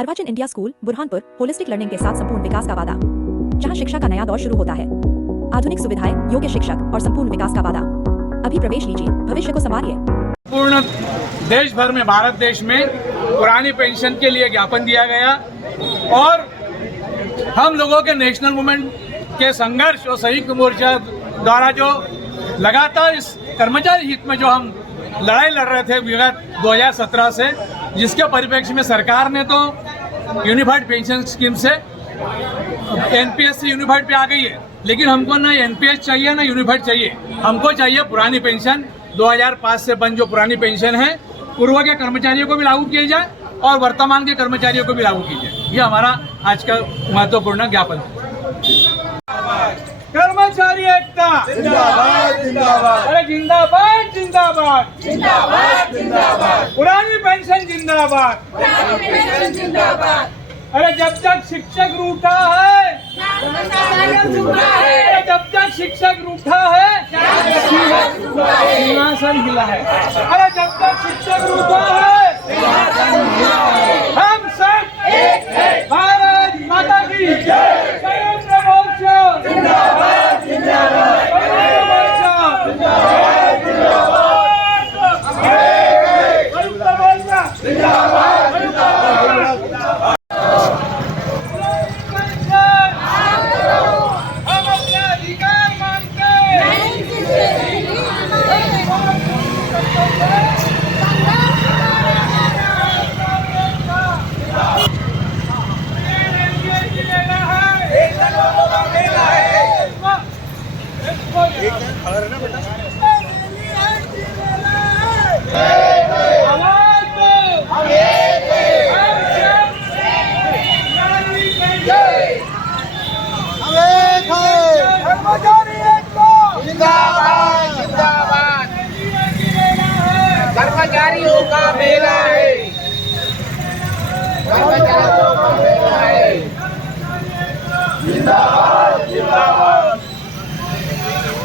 अर्वाचीन India School Burhanpur holistic learning के साथ संपूर्ण विकास का वादा, जहां शिक्षा का नया दौर शुरू होता है। आधुनिक सुविधाएं, योग्य शिक्षक और संपूर्ण विकास का वादा। अभी प्रवेश लीजिए, भविष्य को संवारिए। पूर्ण देश भर में, भारत देश में पुरानी पेंशन के लिए ज्ञापन दिया गया और हम लोगों के नेशनल मूवमेंट के संघर्ष और संयुक्त मोर्चा द्वारा जो लगातार इस कर्मचारी हित में जो हम लड़ाई लड़ रहे थे विगत 2017 से, जिसके परिप्रेक्ष्य में सरकार ने तो यूनिफाइड पेंशन स्कीम से एनपीएस से यूनिफाइड पे आ गई है, लेकिन हमको ना एनपीएस चाहिए ना यूनिफाइड चाहिए। हमको चाहिए पुरानी पेंशन 2005 से बंद जो पुरानी पेंशन है पूर्व के कर्मचारियों को भी लागू किया जाए और वर्तमान के कर्मचारियों को भी लागू की जाए। ये हमारा आज का महत्वपूर्ण ज्ञापन है। कर्मचारी एकता जिंदाबाद जिंदाबाद, अरे जिंदाबाद जिंदाबाद जिंदाबाद जिंदाबाद, पुरानी पेंशन जिंदाबाद पुरानी जिंदाबाद। अरे जब तक शिक्षक रूठा है, अरे जब तक शिक्षक रूठा है सिंहासन हिला है। अरे जब तक शिक्षक रूठा है हम सब एक है। भारत माता की जय। संयुक्त मोर्चा जिंदाबाद जिंदाबाद, संयुक्त मोर्चा जिंदाबाद जिंदाबाद, संयुक्त मोर्चा जिंदाबाद जिंदाबाद। हम अपने अधिकार मांगते कर्मचारियों का मेला है, कर्मचारियों का मेला है। जिंदाबाद जिंदाबाद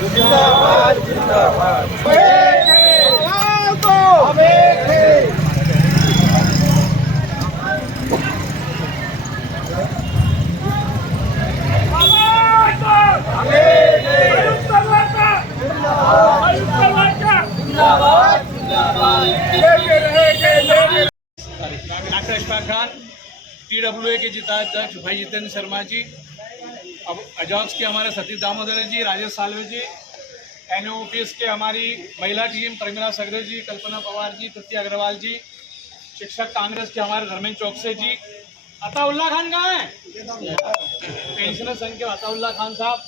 जिंदाबाद जिंदाबाद, एक है हम एक है। डॉक्टर इशफाक खान, TWA के जिताध्यक्ष भाई जितेंद्र शर्मा जी, अब अजॉक्स के हमारे सतीश दामोदर जी, राजेश सालवे जी, NOPS के हमारी महिला टीम प्रमिला सगरे जी, कल्पना पवार जी, तृतीय अग्रवाल जी, शिक्षक कांग्रेस के हमारे धर्मेंद्र चौकसे जी, अताउल्ला खान कहाँ है, पेंशनर संघ के अताउल्ला खान साहब,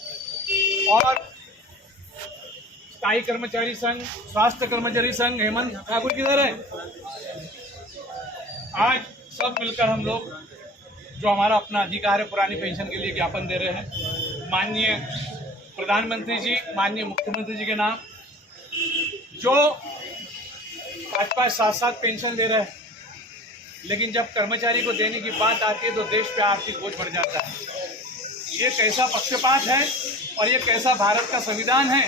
और स्थायी कर्मचारी संघ, स्वास्थ्य कर्मचारी संघ हेमंत ठाकुर किधर है। आज सब मिलकर हम लोग जो हमारा अपना अधिकार है पुरानी पेंशन के लिए ज्ञापन दे रहे हैं। माननीय प्रधानमंत्री जी, माननीय मुख्यमंत्री जी के नाम, जो 5-5, 7-7 पेंशन दे रहे हैं, लेकिन जब कर्मचारी को देने की बात आती है तो देश पे आर्थिक बोझ बढ़ जाता है। ये कैसा पक्षपात है और ये कैसा भारत का संविधान है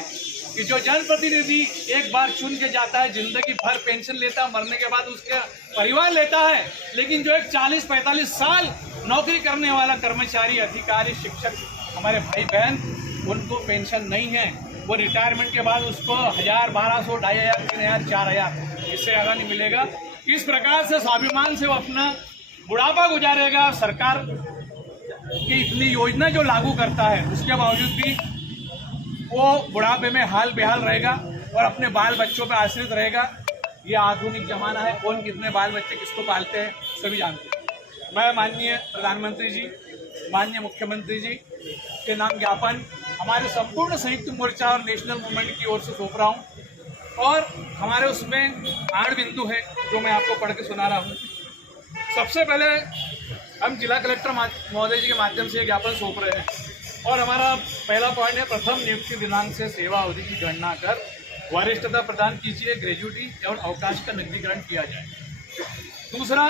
कि जो जनप्रतिनिधि एक बार चुन के जाता है, जिंदगी भर पेंशन लेता है, मरने के बाद उसका परिवार लेता है, लेकिन जो एक 40-45 साल नौकरी करने वाला कर्मचारी, अधिकारी, शिक्षक, हमारे भाई बहन, उनको पेंशन नहीं है। वो रिटायरमेंट के बाद उसको 1000, 1200, 2500, 3000, 4000, इससे ज़्यादा नहीं मिलेगा। इस प्रकार से स्वाभिमान से वो अपना बुढ़ापा गुजारेगा। सरकार की इतनी योजना जो लागू करता है, उसके बावजूद भी वो बुढ़ापे में हाल बेहाल रहेगा और अपने बाल बच्चों पर आश्रित रहेगा। ये आधुनिक जमाना है, कौन कितने बाल बच्चे किसको पालते हैं सभी जानते हैं। मैं माननीय प्रधानमंत्री जी, माननीय मुख्यमंत्री जी के नाम ज्ञापन हमारे संपूर्ण संयुक्त मोर्चा और नेशनल मूवमेंट की ओर से सौंप रहा हूँ और हमारे उसमें 8 बिंदु है जो मैं आपको पढ़ के सुना रहा हूँ। सबसे पहले हम जिला कलेक्टर महोदय जी के माध्यम से ज्ञापन सौंप रहे हैं और हमारा पहला पॉइंट है, प्रथम नियुक्ति दिनांक से सेवा अवधि की गणना कर वरिष्ठता प्रदान कीजिए, ग्रेजुटी एवं अवकाश का नकदीकरण किया जाए। दूसरा,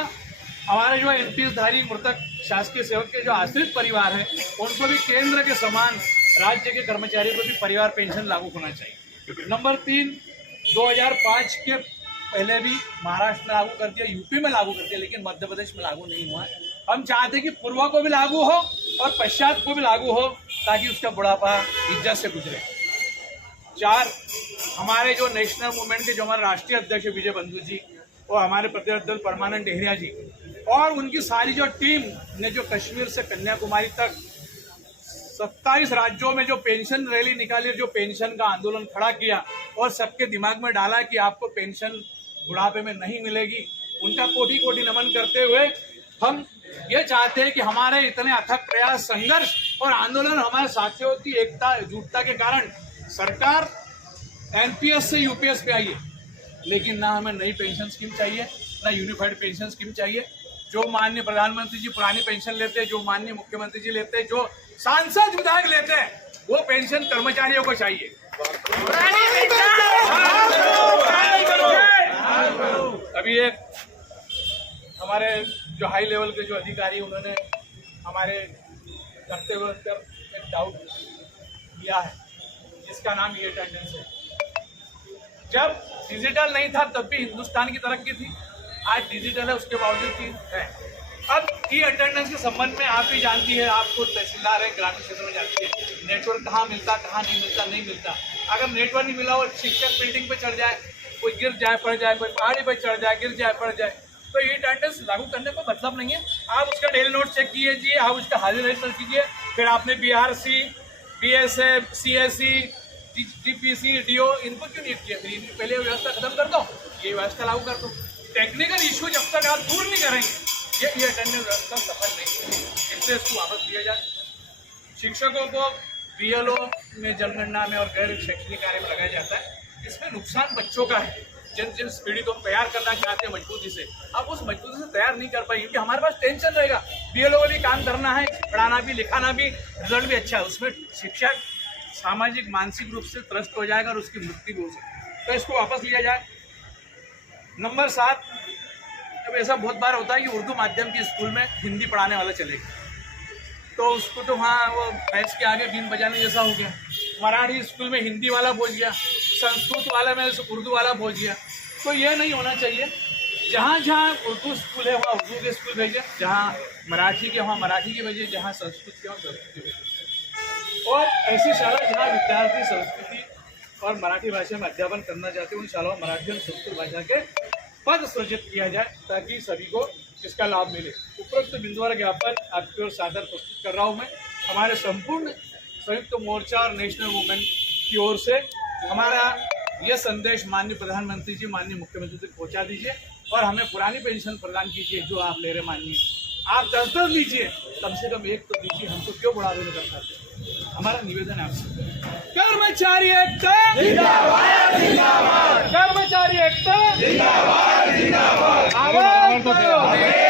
हमारे जो एनपीएस धारी मृतक शासकीय सेवक के जो आश्रित परिवार हैं, उनको भी केंद्र के समान राज्य के कर्मचारियों को भी परिवार पेंशन लागू होना चाहिए। नंबर 3, 2005 के पहले भी महाराष्ट्र में लागू कर दिया, यूपी में लागू कर दिया, लेकिन मध्य प्रदेश में लागू नहीं हुआ है। हम चाहते हैं कि पूर्व को भी लागू हो और पश्चात को भी लागू हो, ताकि उसका बुढ़ापा इज्जत से गुजरे। 4, हमारे जो नेशनल मूवमेंट के जो हमारे राष्ट्रीय अध्यक्ष विजय बंधु जी और हमारे प्रतिनिधि परमानंद डेहरिया जी और उनकी सारी जो टीम ने जो कश्मीर से कन्याकुमारी तक 27 राज्यों में जो पेंशन रैली निकाली, जो पेंशन का आंदोलन खड़ा किया और सबके दिमाग में डाला कि आपको पेंशन बुढ़ापे में नहीं मिलेगी, उनका कोटि कोटि नमन करते हुए हम ये चाहते हैं कि हमारे इतने अथक प्रयास, संघर्ष और आंदोलन, हमारे साथियों की एकता एकजुटता के कारण सरकार एनपीएस से यूपीएस पे आई है, लेकिन ना हमें नई पेंशन स्कीम चाहिए, ना यूनिफाइड पेंशन स्कीम चाहिए। जो माननीय प्रधानमंत्री जी पुरानी पेंशन लेते हैं, जो माननीय मुख्यमंत्री जी लेते हैं, जो सांसद विधायक लेते हैं, वो पेंशन कर्मचारियों को चाहिए। अभी एक हमारे जो हाई लेवल के जो अधिकारी, उन्होंने हमारे करते हुए एक डाउट दिया है, जिसका नाम ई अटेंडेंस है। जब डिजिटल नहीं था तब भी हिंदुस्तान की तरक्की थी, आज डिजिटल है उसके बावजूद भी है। अब ई अटेंडेंस के संबंध में आप भी जानती है, आपको तहसीलदार है, ग्रामीण क्षेत्र में जानती है, नेटवर्क कहाँ मिलता, कहाँ नहीं मिलता। अगर नेटवर्क नहीं मिला और शिक्षक बिल्डिंग पे चढ़ जाए, कोई गिर जाए पड़ जाए, कोई पहाड़ी पर चढ़ जाए गिर जाए पड़ जाए, तो ई अटेंडेंस लागू करने का मतलब नहीं है। आप उसका डेली नोट चेक कीजिए, आप उसका हाजिर रजिस्टर कीजिए, फिर आपने BRC, BSF, CSC, DPC, DO, इनको क्यों नहीं किया? फिर इनकी पहले व्यवस्था खत्म कर दो, ये व्यवस्था लागू कर दो। टेक्निकल इशू जब तक आप दूर नहीं करेंगे, ये अटेंडेंस व्यवस्था सफल नहीं है, इसलिए इसको वापस दिया जाए। शिक्षकों को बीएलओ में, जनगणना में और गैर शैक्षणिक कार्य में लगाया जाता है, इसमें नुकसान बच्चों का है। जिन पीढ़ी को हम तैयार करना चाहते हैं मजबूती से, आप उस मजबूती से तैयार नहीं कर पाएंगे, क्योंकि हमारे पास टेंशन रहेगा। बीएलओ भी काम करना है, पढ़ाना भी, लिखाना भी, रिजल्ट भी अच्छा है, उसमें शिक्षक सामाजिक मानसिक रूप से त्रस्त हो जाएगा और उसकी मृत्यु भी हो सकती है। तो इसको वापस लिया जाए। नंबर 7, अब ऐसा बहुत बार होता है कि उर्दू माध्यम के स्कूल में हिंदी पढ़ाने वाला चलेगा, तो उसको तो वहाँ वो भैंस के आगे बीन बजाने जैसा हो गया। मराठी स्कूल में हिंदी वाला पहुँच गया, संस्कृत वाला में उर्दू वाला पहुँच गया। तो ये नहीं होना चाहिए। जहाँ जहाँ उर्दू स्कूल है वहाँ उर्दू के स्कूल भेजें, जहाँ मराठी के वहाँ मराठी के भेजें, जहाँ संस्कृत के वहाँ संस्कृत के भेजें। और ऐसी शाला जहाँ विद्यार्थी संस्कृति और मराठी भाषा में अध्यापन करना चाहते हैं, उन शालाओं में मराठी और संस्कृत भाषा के पद सृजित किया जाए, ताकि सभी को इसका लाभ मिले। उपरोक्त बिंदुवार ज्ञापन आपकी ओर सादर प्रस्तुत कर रहा हूँ मैं। हमारे संपूर्ण संयुक्त मोर्चा और नेशनल मूवमेंट की ओर से हमारा यह संदेश माननीय प्रधानमंत्री जी, माननीय मुख्यमंत्री तक पहुँचा दीजिए और हमें पुरानी पेंशन प्रदान कीजिए जो आप ले रहे माननीय। आप 10-10 लीजिए, कम से कम एक तो दीजिए, हमको क्यों बुढ़ापे में करना है? हमारा निवेदन है आपसे। कर्मचारी एकता जिंदाबाद, जिंदाबाद। कर्मचारी एकता जिंदाबाद, जिंदाबाद। आवाज दो।